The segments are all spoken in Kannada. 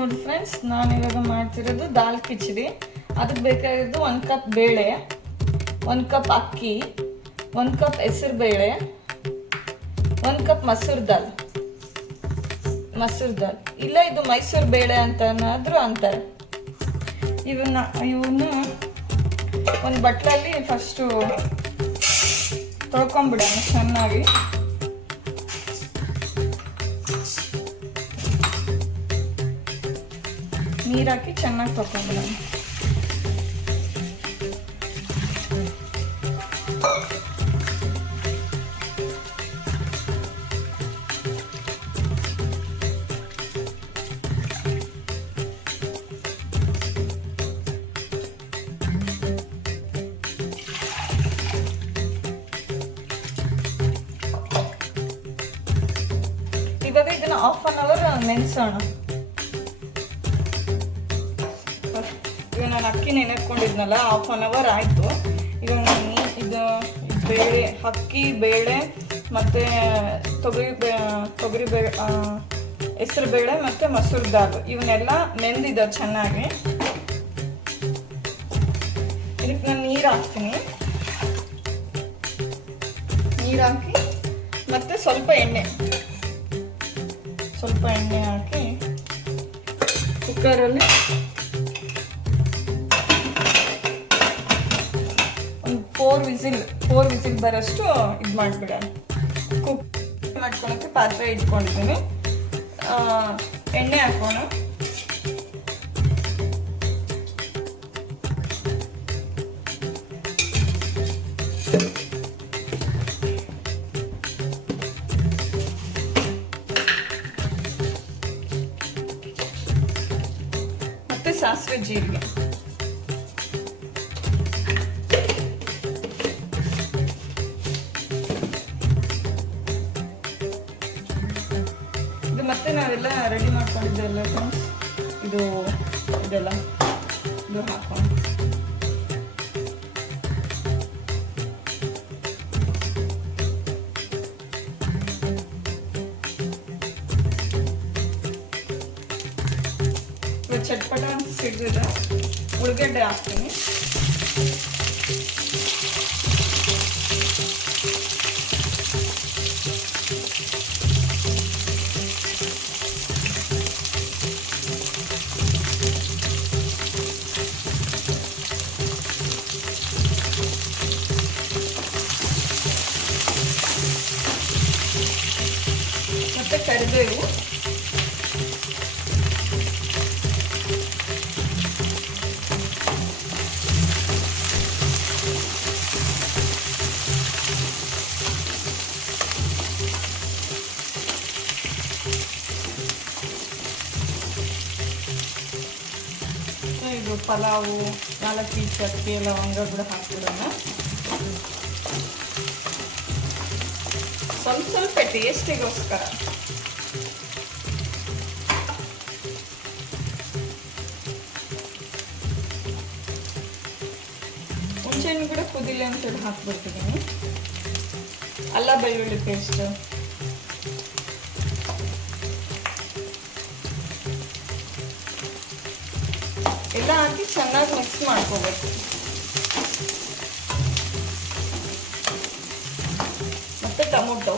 ನೋಡಿ ಫ್ರೆಂಡ್ಸ್, ನಾನು ಇವಾಗ ಮಾಡ್ತಿರೋದು ದಾಲ್ ಕಿಚಡಿ. ಅದಕ್ಕೆ ಬೇಕಾಗಿರೋದು 1 ಕಪ್ ಬೇಳೆ, 1 ಕಪ್ ಅಕ್ಕಿ, 1 ಕಪ್ ಹೆಸರು ಬೇಳೆ, 1 ಕಪ್ ಮಸೂರ್ ದಾಲ್ ಇಲ್ಲ ಇದು ಮೈಸೂರು ಬೇಳೆ ಅಂತನಾದರೂ ಅಂತಾರೆ. ಇವನ್ನ ಒಂದು ಬಟ್ಲಲ್ಲಿ ಫಸ್ಟು ತೊಳ್ಕೊಂಬಿಡೋಣ ಚೆನ್ನಾಗಿ. ನೀರು ಹಾಕಿ ಚೆನ್ನಾಗಿ ತೊಳ್ಕೊಂಬಿಡೋಣ. ಇವಾಗ ಇದನ್ನ 1/2 ಅವರ್ ನೆನೆಸೋಣ. ಈಗ ನಾನು ಅಕ್ಕಿ ನೆನೆಕೊಂಡಿದ್ನಲ್ಲ, 1/2 ಅವರ್ ಆಯಿತು. ಇವಾಗ ನಾನು ಇದು ಬೇಳೆ, ಅಕ್ಕಿ ಬೇಳೆ ಮತ್ತು ತೊಗರಿ ಬೇಳೆ, ಹೆಸರು ಬೇಳೆ ಮತ್ತು ಮಸೂರ್ ದಾಲ್ ಇವನ್ನೆಲ್ಲ ನೆಂದಿದ್ದ ಚೆನ್ನಾಗಿ. ಇದಕ್ಕೆ ನಾನು ನೀರು ಹಾಕ್ತೀನಿ. ನೀರು ಹಾಕಿ ಮತ್ತು ಸ್ವಲ್ಪ ಎಣ್ಣೆ ಹಾಕಿ ಕುಕ್ಕರಲ್ಲಿ ಒಂದು 4 ವಿಸಿಲ್ ಬರೋಷ್ಟು ಇದು ಮಾಡಿಬಿಡೋಣ. ಕುಕ್ ಮಾಡ್ಕೊಳಕ್ಕೆ ಪಾತ್ರೆ ಇಟ್ಕೊಂಡಿದ್ದೀನಿ. ಎಣ್ಣೆ ಹಾಕೋಣ. ಮತ್ತೆ ಸಾಸಿವೆ ಜೀರಿಗೆ, ಇದು ಮತ್ತೆ ನಾವೆಲ್ಲ ರೆಡಿ ಮಾಡ್ಕೊಂಡಿದ್ದೆಲ್ಲ ಫ್ರೆಂಡ್ಸ್, ಇದೆಲ್ಲ ಹಾಕೋಣ. ಚಟ್ಪಟ ಅಂತ ಸಿಡಿದ್ರೆ ಉಳ್ಳಗಡ್ಡೆ ಹಾಕ್ತೀನಿ. ಮತ್ತೆ ಕರಿಬೇವು, ಇದು ಪಲಾವು, ಯಾಲಕ್ಕಿ, ಚಕ್ಕೆ, ಲವಂಗ ಕೂಡ ಹಾಕ್ಬಿಡೋಣ. ಸ್ವಲ್ಪ ಟೇಸ್ಟಿಗೋಸ್ಕರ. ಹುಣಸೆಹಣ್ಣು ಕೂಡ ಕುದಿಲೆ ಅಂತ ಹಾಕ್ಬಿಡ್ತಿದ್ದೀನಿ. ಅಲ್ಲ ಬೆಳ್ಳುಳ್ಳಿ ಪೇಸ್ಟ್, ಎಲ್ಲ ಹಾಕಿ ಚೆನ್ನಾಗಿ ಮಿಕ್ಸ್ ಮಾಡ್ಕೋಬೇಕು. ಮತ್ತೆ ಟೊಮೊಟೊ,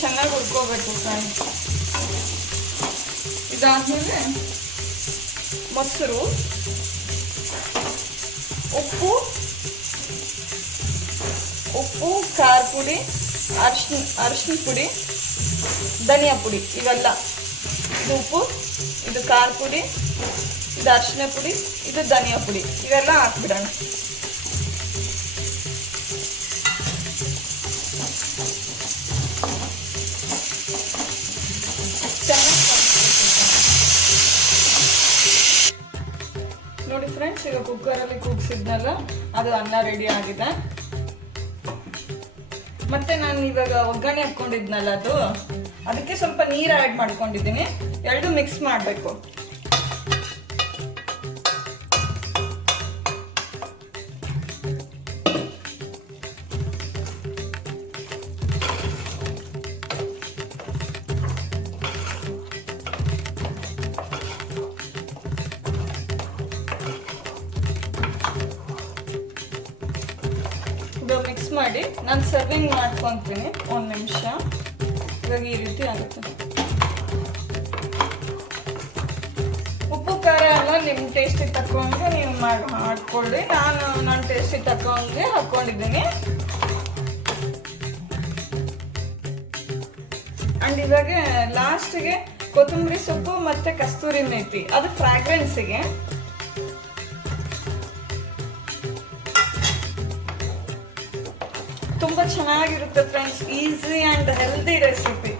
ಚೆನ್ನಾಗಿ ಹುರ್ಕೋಬೇಕು ಫ್ರೆಂಡ್ಸ್. ಇದಾದ್ಮೇಲೆ ಮೊಸರು, ಉಪ್ಪು, ಖಾರ ಪುಡಿ, ಅರಿಶಿನ ಪುಡಿ, ಧನಿಯಾ ಪುಡಿ ಇವೆಲ್ಲ. ಇದು ಉಪ್ಪು, ಇದು ಖಾರ ಪುಡಿ, ಇದು ಅರಿಶಿನ ಪುಡಿ, ಇದು ಧನಿಯಾ ಪುಡಿ ಇವೆಲ್ಲ ಹಾಕ್ಬಿಡೋಣ. ಚೆನ್ನಾಗಿ ಫ್ರೆಂಡ್ಸ್, ಈಗ ಕುಕ್ಕರಲ್ಲಿ ಕೂಗಿಸಿದ್ನಲ್ಲ ಅದು ಅನ್ನ ರೆಡಿ ಆಗಿದೆ. ಮತ್ತೆ ನಾನು ಇವಾಗ ಒಗ್ಗರಣೆ ಹಾಕೊಂಡಿದ್ನಲ್ಲ ಅದಕ್ಕೆ ಸ್ವಲ್ಪ ನೀರು ಆ್ಯಡ್ ಮಾಡ್ಕೊಂಡಿದ್ದೀನಿ. ಎರಡು ಮಿಕ್ಸ್ ಮಾಡಬೇಕು. ಮಿಕ್ಸ್ ಮಾಡಿ ನಾನು ಸರ್ವಿಂಗ್ ಮಾಡ್ಕೊತೀನಿ. 1 ನಿಮಿಷ. ಇವಾಗ ಈ ರೀತಿ ಆಗುತ್ತೆ. ಉಪ್ಪು ಖಾರ ಎಲ್ಲ ನಿಮ್ಮ ಟೇಸ್ಟಿಗೆ ತಕ್ಕಂಗೆ ನೀವು ಮಾಡ್ಕೊಳ್ಳಿ. ನನ್ನ ಟೇಸ್ಟಿಗೆ ತಕ್ಕಂಗೆ ಹಾಕ್ಕೊಂಡಿದ್ದೀನಿ. ಅಂಡ್ ಇವಾಗ ಲಾಸ್ಟ್ಗೆ ಕೊತ್ತಂಬರಿ ಸೊಪ್ಪು ಮತ್ತೆ ಕಸ್ತೂರಿ ಮೇಥಿ, ಅದು ಫ್ರಾಗ್ರೆನ್ಸಿಗೆ. ತುಂಬ ಚೆನ್ನಾಗಿರುತ್ತೆ friends. Easy and healthy recipe.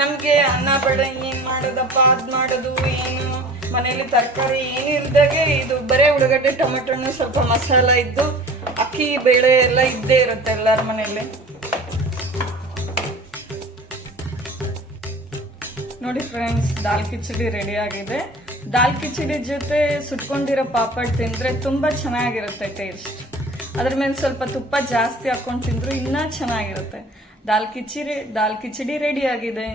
ನಮಗೆ ಅನ್ನ ಬೇಡ ಏನು ಮಾಡೋದಪ್ಪ, ಅದು ಮಾಡೋದು ಏನು, ಮನೇಲಿ ತರಕಾರಿ ಏನು ಇಲ್ದಾಗೆ ಇದು ಬರೀ ಉಳ್ಳಾಗಡ್ಡೆ ಟೊಮೆಟೊ ಹಣ್ಣು ಸ್ವಲ್ಪ ಮಸಾಲ ಇದ್ದು ಅಕ್ಕಿ ಬೇಳೆ ಎಲ್ಲ ಇದ್ದೇ ಇರುತ್ತೆ ಎಲ್ಲರ ಮನೆಯಲ್ಲಿ. ನೋಡಿ ಫ್ರೆಂಡ್ಸ್, ದಾಲ್ ಕಿಚಡಿ ರೆಡಿ ಆಗಿದೆ. ದಾಲ್ ಕಿಚಡಿ ಜೊತೆ ಸುಟ್ಕೊಂಡಿರೋ ಪಾಪಡ್ ತಿಂದರೆ ತುಂಬ ಚೆನ್ನಾಗಿರುತ್ತೆ ಟೇಸ್ಟ್. ಅದ್ರ ಮೇಲೆ ಸ್ವಲ್ಪ ತುಪ್ಪ ಜಾಸ್ತಿ ಹಾಕೊಂಡು ತಿಂದ್ರು ಇನ್ನೂ ಚೆನ್ನಾಗಿರುತ್ತೆ. ದಾಲ್ ಕಿಚಡಿ ರೆಡಿ ಆಗಿದೆ.